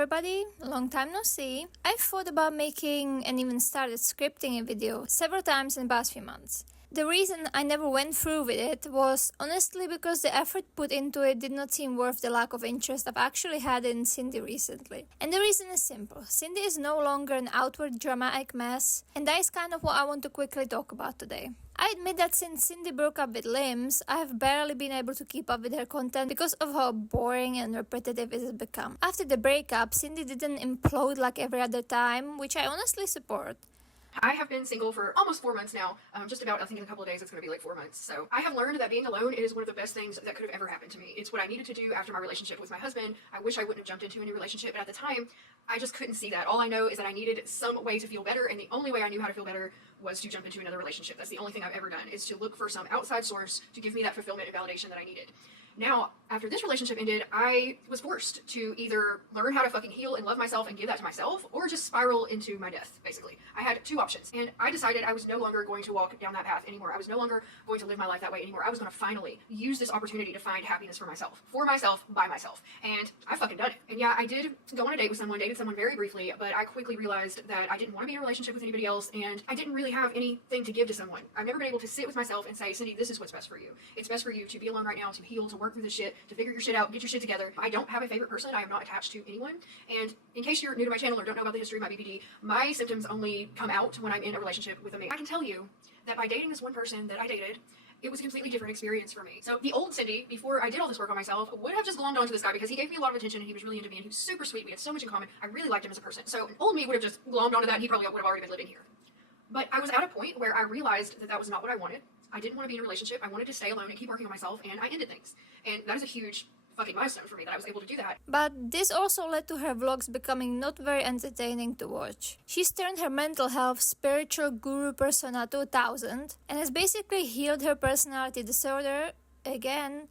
everybody, long time no see. I've thought about making and even started scripting a video several times in the past few months. The reason I never went through with it was honestly because the effort put into it did not seem worth the lack of interest I've actually had in Cindy recently. And the reason is simple. Cindy is no longer an outward dramatic mess, and that is kind of what I want to quickly talk about today. I admit that since Cindy broke up with Limbs, I have barely been able to keep up with her content because of how boring and repetitive it has become. After the breakup, Cindy didn't implode like every other time, which I honestly support. I have been single for almost 4 months now. Just about, I think in a couple of days it's going to be like 4 months. So I have learned that being alone is one of the best things that could have ever happened to me. It's what I needed to do after my relationship with my husband. I wish I wouldn't have jumped into a new relationship, but at the time, I just couldn't see that. All I know is that I needed some way to feel better, and the only way I knew how to feel better was to jump into another relationship. That's the only thing I've ever done, is to look for some outside source to give me that fulfillment and validation that I needed. Now, after this relationship ended, I was forced to either learn how to fucking heal and love myself and give that to myself, or just spiral into my death, basically. I had two options, and I decided I was no longer going to walk down that path anymore. I was no longer going to live my life that way anymore. I was going to finally use this opportunity to find happiness for myself, by myself, and I fucking done it. And yeah, I did go on a date with someone, dated someone very briefly, but I quickly realized that I didn't want to be in a relationship with anybody else, and I didn't really have anything to give to someone. I've never been able to sit with myself and say, Cindy, this is what's best for you. It's best for you to be alone right now, to heal, to work through this shit, to figure your shit out, get your shit together. I don't have a favorite person. I am not attached to anyone. And in case you're new to my channel or don't know about the history of my BPD, my symptoms only come out when I'm in a relationship with a mate. I can tell you that by dating this one person that I dated, it was a completely different experience for me. So the old Cindy, before I did all this work on myself, would have just glommed onto this guy because he gave me a lot of attention and he was really into me and he was super sweet. We had so much in common. I really liked him as a person. So old me would have just glommed onto that and he probably would have already been living here. But I was at a point where I realized that that was not what I wanted. I didn't want to be in a relationship. I wanted to stay alone and keep working on myself, and I ended things. And that is a huge fucking milestone for me that I was able to do that. But this also led to her vlogs becoming not very entertaining to watch. She's turned her mental health spiritual guru persona to 1000 and has basically healed her personality disorder again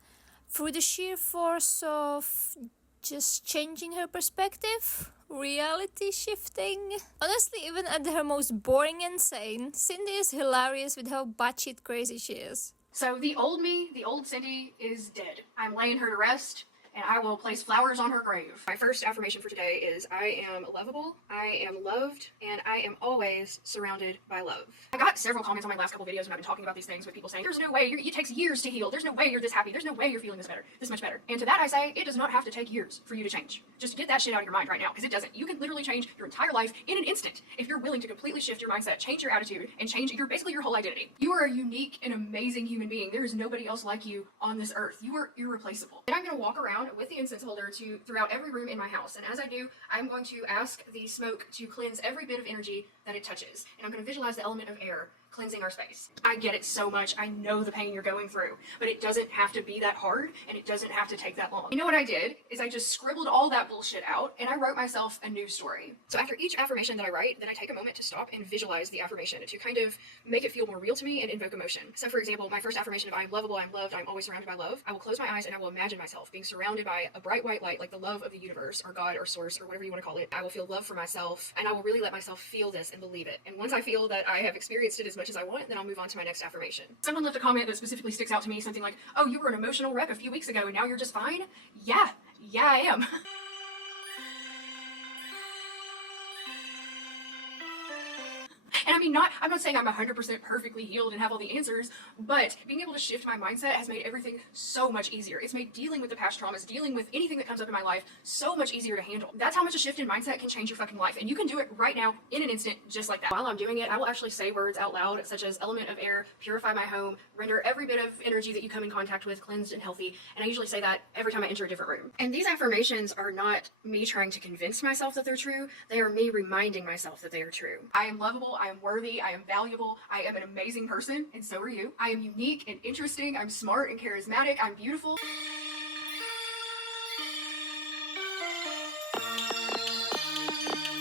through the sheer force of just changing her perspective, reality shifting. Honestly, even at her most boring and sane, Cindy is hilarious with how batshit crazy she is. So the old me, the old Cindy, is dead. I'm laying her to rest, and I will place flowers on her grave. My first affirmation for today is I am lovable, I am loved, and I am always surrounded by love. I got several comments on my last couple videos when I've been talking about these things with people saying, there's no way, it takes years to heal, there's no way you're this happy, there's no way you're feeling this much better. And to that I say, it does not have to take years for you to change. Just get that shit out of your mind right now, because it doesn't. You can literally change your entire life in an instant if you're willing to completely shift your mindset, change your attitude, and change basically your whole identity. You are a unique and amazing human being. There is nobody else like you on this earth. You are irreplaceable. And I'm going to walk around with the incense holder throughout every room in my house. And as I do, I'm going to ask the smoke to cleanse every bit of energy that it touches. And I'm going to visualize the element of air cleansing our space. I get it so much. I know the pain you're going through, but it doesn't have to be that hard and it doesn't have to take that long. You know what I did is I just scribbled all that bullshit out and I wrote myself a new story. So after each affirmation that I write, then I take a moment to stop and visualize the affirmation to kind of make it feel more real to me and invoke emotion. So for example, my first affirmation of I am lovable, I am loved, I'm always surrounded by love. I will close my eyes and I will imagine myself being surrounded by a bright white light, like the love of the universe or God or source or whatever you want to call it. I will feel love for myself and I will really let myself feel this and believe it. And once I feel that I have experienced it as much as I want, then I'll move on to my next affirmation. Someone left a comment that specifically sticks out to me, something like, oh, you were an emotional wreck a few weeks ago and now you're just fine? Yeah, I am. And I mean, I'm not saying I'm 100% perfectly healed and have all the answers, but being able to shift my mindset has made everything so much easier. It's made dealing with the past traumas, dealing with anything that comes up in my life, so much easier to handle. That's how much a shift in mindset can change your fucking life. And you can do it right now in an instant, just like that. While I'm doing it, I will actually say words out loud, such as element of air, purify my home, render every bit of energy that you come in contact with cleansed and healthy. And I usually say that every time I enter a different room. And these affirmations are not me trying to convince myself that they're true. They are me reminding myself that they are true. I am lovable. I am worthy. I am valuable. I am an amazing person, and so are you. I am unique and interesting. I'm smart and charismatic. I'm beautiful.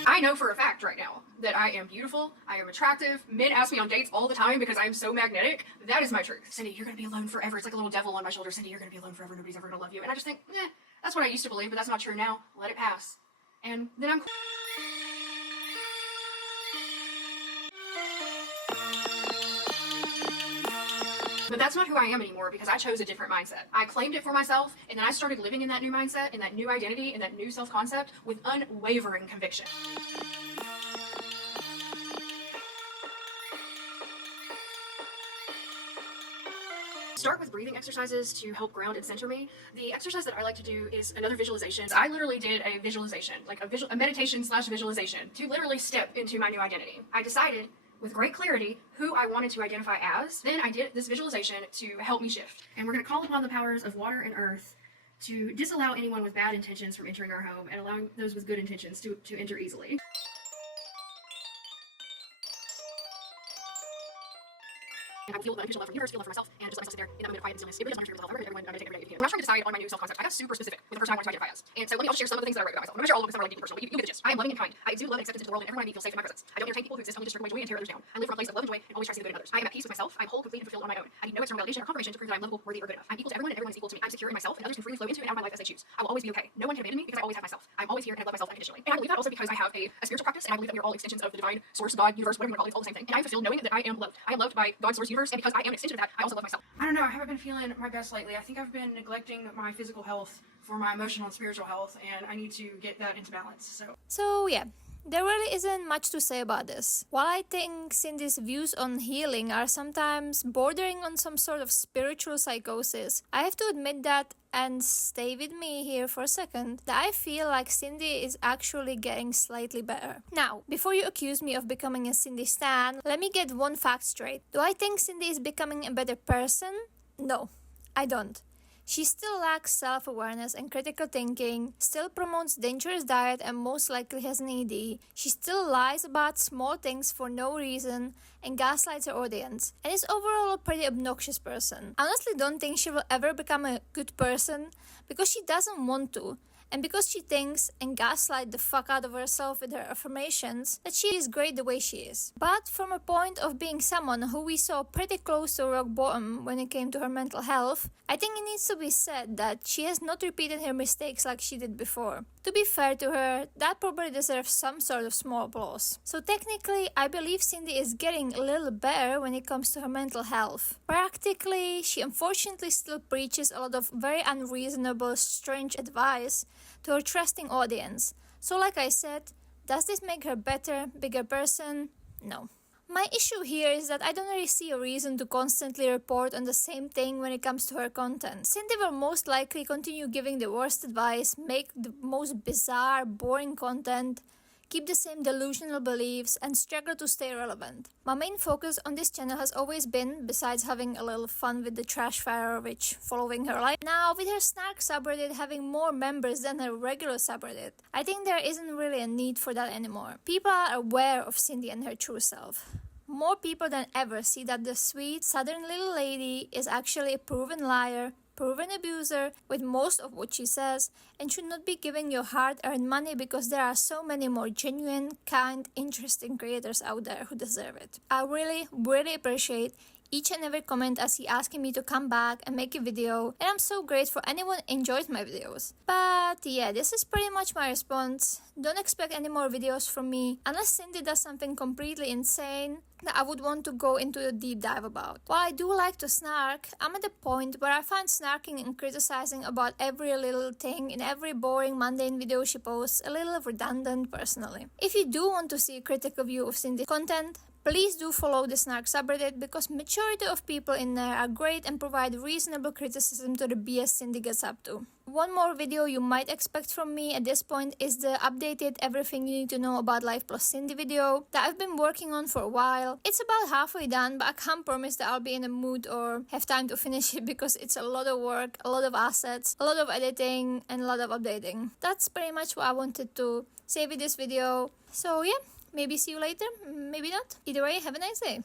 I know for a fact right now that I am beautiful, I am attractive. Men ask me on dates all the time because I am so magnetic. That is my truth. Cindy, you're gonna be alone forever. It's like a little devil on my shoulder. Cindy, you're gonna be alone forever. Nobody's ever gonna love you. And I just think, that's what I used to believe, but that's not true now. Let it pass. And then I'm But that's not who I am anymore because I chose a different mindset. I claimed it for myself, and then I started living in that new mindset, in that new identity, in that new self-concept with unwavering conviction. Start with breathing exercises to help ground and center me. The exercise that I like to do is another visualization. I literally did a visualization, like a meditation slash visualization to literally step into my new identity. I decided with great clarity who I wanted to identify as. Then I did this visualization to help me shift. And we're going to call upon the powers of water and earth to disallow anyone with bad intentions from entering our home and allowing those with good intentions to enter easily. I feel the unconditional love from the universe, feel love for myself, and just let myself sit there in that moment of quiet and stillness. It really does not interfere with the health. I'm going to take every day. When I was trying to decide on my new self-concept, I got super specific with the person I wanted to identify as. And so let me also share some of the things that I wrote about myself. I'm not sure all of them because I'm really deeply personal, but you get the gist. I am loving and kind. I exude love and acceptance into the world, and everyone I meet feels safe in my presence. I don't entertain people who exist only to strip away joy and tear others down. I live from a place of love and joy and always try to see the good in others. I am at peace with myself. I am whole, complete, and fulfilled on my own. I need no external validation or confirmation to prove that I'm lovable, worthy, or good enough. I'm equal to everyone, and everyone is equal to me. I'm secure in myself, and others can freely flow into and out of my life as they choose. I will always be okay. No one can abandon me because I always have myself. I'm always here, and I love myself unconditionally. And I believe that also because I have a spiritual practice, and I believe that we are all extensions of the divine source, God, universe, whatever you want to call it. It's all the same thing. And I am fulfilled knowing that I am loved. I am loved by God, source, universe, and because I am an extension of that, I also love myself. I don't know. I haven't been feeling my best lately. I think I've been neglecting my physical health for my emotional and spiritual health, and I need to get that into balance. So yeah, there really isn't much to say about this. While I think Cindy's views on healing are sometimes bordering on some sort of spiritual psychosis, I have to admit that, and stay with me here for a second, that I feel like Cindy is actually getting slightly better. Now, before you accuse me of becoming a Cindy stan, let me get one fact straight. Do I think Cindy is becoming a better person? No, I don't. She still lacks self-awareness and critical thinking, still promotes dangerous diet and most likely has an ED. She still lies about small things for no reason and gaslights her audience, and is overall a pretty obnoxious person. I honestly don't think she will ever become a good person because she doesn't want to. And because she thinks and gaslight the fuck out of herself with her affirmations that she is great the way she is. But from a point of being someone who we saw pretty close to rock bottom when it came to her mental health, I think it needs to be said that she has not repeated her mistakes like she did before. To be fair to her, that probably deserves some sort of small applause. So technically, I believe Cindy is getting a little better when it comes to her mental health. Practically, she unfortunately still preaches a lot of very unreasonable, strange advice to her trusting audience. So like I said, does this make her better, bigger person? No. My issue here is that I don't really see a reason to constantly report on the same thing when it comes to her content. Cindy will most likely continue giving the worst advice, make the most bizarre, boring content, keep the same delusional beliefs, and struggle to stay relevant. My main focus on this channel has always been, besides having a little fun with the trash fire which following her life, now with her snark subreddit having more members than her regular subreddit, I think there isn't really a need for that anymore. People are aware of Cindy and her true self. More people than ever see that the sweet southern little lady is actually a proven liar, proven abuser with most of what she says, and should not be giving your hard-earned money because there are so many more genuine, kind, interesting creators out there who deserve it. I really appreciate each and every comment as he asking me to come back and make a video, and I'm so grateful anyone enjoys my videos. But yeah, this is pretty much my response. Don't expect any more videos from me unless Cindy does something completely insane that I would want to go into a deep dive about. While I do like to snark, I'm at the point where I find snarking and criticizing about every little thing in every boring mundane video she posts a little redundant personally. If you do want to see a critical view of Cindy's content, please do follow the Snark subreddit because majority of people in there are great and provide reasonable criticism to the BS Cindy gets up to. One more video you might expect from me at this point is the updated everything you need to know about Life Plus Cindy video that I've been working on for a while. It's about halfway done, but I can't promise that I'll be in a mood or have time to finish it because it's a lot of work, a lot of assets, a lot of editing, and a lot of updating. That's pretty much what I wanted to say with this video. So yeah, maybe see you later, maybe not. Either way, have a nice day.